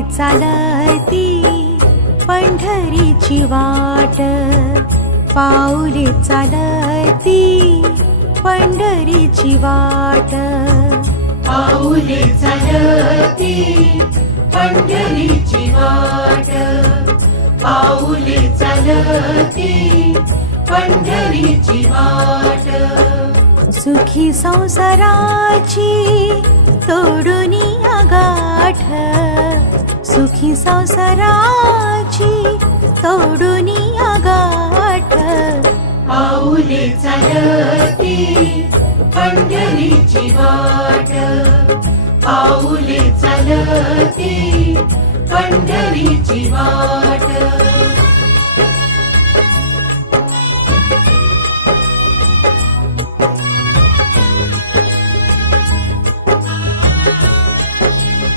चालती पंढरीची वाट, पाऊले चालती पंढरीची वाट, पाऊले चालती पंढरीची वाट, पाऊले चालती पंढरीची वाट. सुखी संसाराची तोडून गाठ, सुखी संसाराची तोडून गाठ, पाऊले चालती पंढरीची वाट, पाऊले चालती पंढरीची वाट.